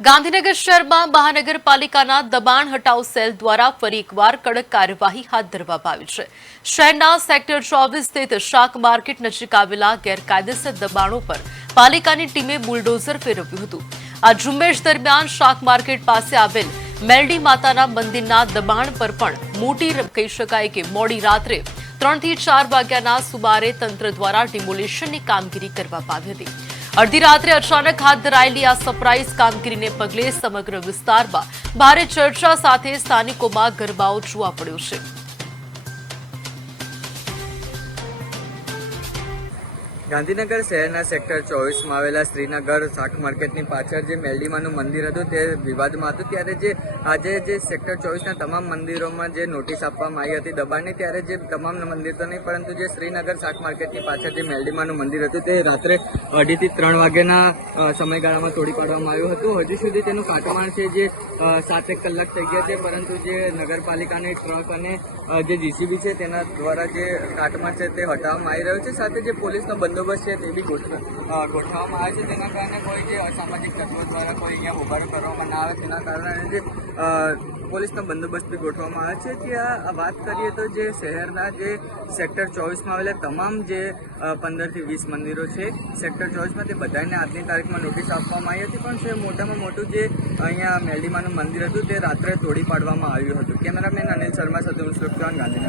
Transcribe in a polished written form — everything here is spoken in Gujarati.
ગાંધીનગર શહેરમાં મહાનગરપાલિકાના દબાણ હટાવ સેલ દ્વારા ફરી એકવાર કડક કાર્યવાહી હાથ ધરવામાં આવી છે। શહેરના સેક્ટર 24 સ્થિત શાક માર્કેટ નજીક આવેલા ગેરકાયદેસર દબાણો પર પાલિકાની ટીમે બુલડોઝર ફેરવ્યું હતું। આ ઝુંબેશ દરમિયાન શાક માર્કેટ પાસે આવેલ મેલડી માતાના મંદિરના દબાણ પર પણ મોટી કહી શકાય કે મોડી રાત્રે 3 થી 4 વાગ્યાના સુમારે તંત્ર દ્વારા ડિમોલિશનની કામગીરી કરવામાં આવી હતી। અડધી રાત્રે અચાનક હાથ ધરાયેલી આ સરપ્રાઇઝ કામગીરીને પગલે સમગ્ર વિસ્તારમાં ભારે ચર્ચા સાથે સ્થાનિકોમાં ગરબાઓ જોવા પડ્યો છે। ગાંધીનગર શહેરના સેક્ટર 24 માં આવેલા શ્રીનગર શાક માર્કેટની પાછળ જે મેલડીમાનું મંદિર હતું તે વિવાદમાં હતું। ત્યારે જે આજે જે સેક્ટર 24ના તમામ મંદિરોમાં જે નોટિસ આપવામાં આવી હતી દબાણની, ત્યારે જે તમામ મંદિર તો નહીં પરંતુ જે શ્રીનગર શાક માર્કેટની પાછળ જે મેલડીમાનું મંદિર હતું તે રાત્રે 2:30 થી 3 વાગ્યાના સમયગાળામાં તોડી પાડવામાં આવ્યું હતું। હજી સુધી તેનું કાટમાળ છે જે 7 કલાક થઈ ગયા છે, પરંતુ જે નગરપાલિકાની ટ્રક અને જે જીસીબી છે તેના દ્વારા જે કાટમાળ છે તે હટાવવામાં આવી રહ્યો છે। સાથે જે પોલીસનો બંદોબસ્ત છે તે બી ગોઠવવામાં આવે છે। તેના કારણે કોઈ જે અસામાજિક તત્વો દ્વારા કોઈ અહીંયા હોબાળો કરવામાં ના આવે તેના કારણે જે પોલીસનો બંદોબસ્ત બી ગોઠવવામાં આવે છે। ત્યાં વાત કરીએ તો જે શહેરના જે સેક્ટર 24માં આવેલા તમામ જે 15 થી 20 મંદિરો છે સેક્ટર 24માં તે બધાને આજની તારીખમાં નોટિસ આપવામાં આવી હતી, પણ જે મોટામાં મોટું જે અહીંયા મેલડીમાનું મંદિર હતું તે રાત્રે તોડી પાડવામાં આવ્યું હતું। કેમેરામેન અનિલ શર્મા સાથે હું સુરક્ષા ગાંધીનગર।